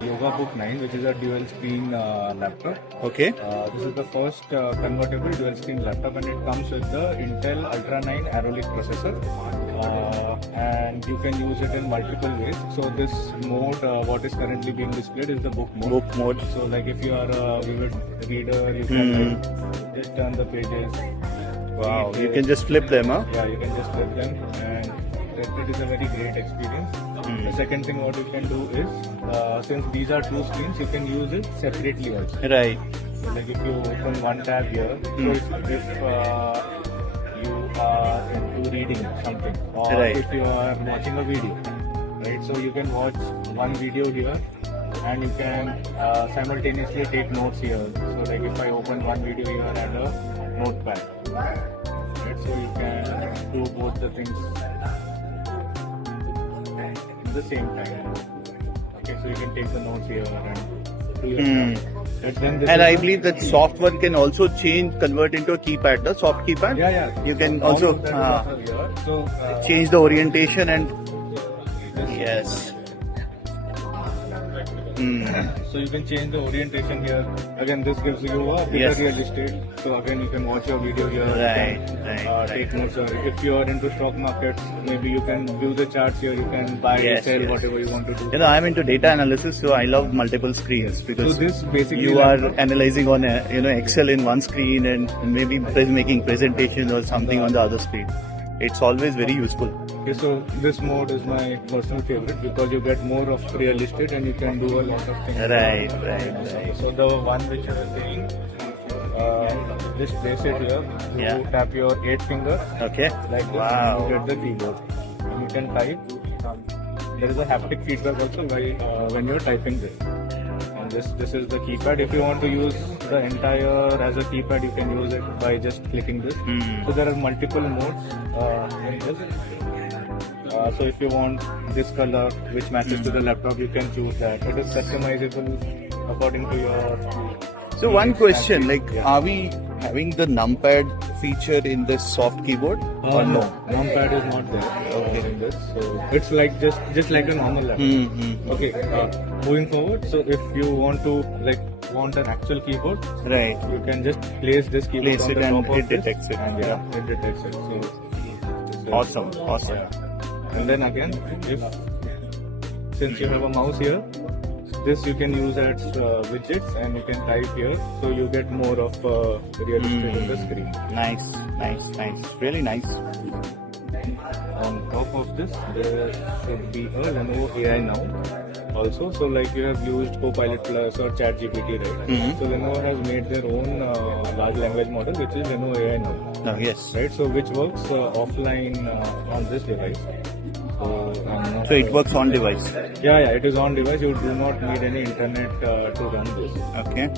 Yoga Book 9, which is a dual screen laptop. Okay. This is the first convertible dual screen laptop, and it comes with the Intel Ultra 9 Arrow Lake processor. And you can use it in multiple ways. So this mode, what is currently being displayed, is the book mode. Book mode. So like if you are a vivid reader, you can like, just turn the pages. Wow, you can just flip them, huh? Yeah, you can just flip them, and it is a very great experience. The second thing what you can do is, since these are two screens, you can use it separately also. Right. Like if you open one tab here, so if you are into reading something, or Right. if you are watching a video, right? So you can watch one video here, and you can simultaneously take notes here. So like if I open one video here and a notepad, right? So you can do both the things at the same time. Okay, so you can take the notes here and do your stuff. And I believe that soft one can also convert into a keypad, the soft keypad. Yeah. You can So also all of that is also here. So change the orientation and yes. So you can change the orientation here. Again, this gives you a bigger Yes. real estate. So again, you can watch your video here. Right, you can, right, take notes. If you are into stock markets, maybe you can view the charts here. You can buy, Yes, sell, yes. whatever you want to do. You know, I'm into data analysis, so I love multiple screens So because this basically you are analyzing on Excel in one screen and maybe making presentation or something on the other screen. It's always very useful. Okay, so this mode is my personal favorite because you get more of real estate and you can do a lot of things. Right. So the one which you are saying, just place it here. You Yeah. tap your 8 fingers Okay. like this. Wow. And you get the keyboard. And you can type. There is a haptic feedback also when you're typing this. And this is the keypad. If you want to use the entire as a keypad, you can use it by just clicking this. So there are multiple modes in this. So if you want this color which matches to the laptop, you can choose that. It is customizable according to your. So one question, like, Yeah. are we having the numpad feature in this soft keyboard or no? Numpad is not there in this. So it's like just like a normal laptop. Okay. Moving forward, so if you want to want an actual keyboard, Right. you can just place this keyboard Place on it the and top of it this, detects it. and Yeah. it detects it. So this is- Awesome. And then again, since you have a mouse here, this you can use as widgets and you can type here, so you get more of real estate in the screen. Nice. Really nice. On top of this, there should be a Lenovo AI Now also. So like you have used Copilot Plus or ChatGPT, right? So Lenovo has made their own large language model, which is Lenovo AI Now. No, yes. Right, so which works offline on this device. So, I'm not So it works on device. Yeah, it is on device. You do not need any internet to run this. Okay.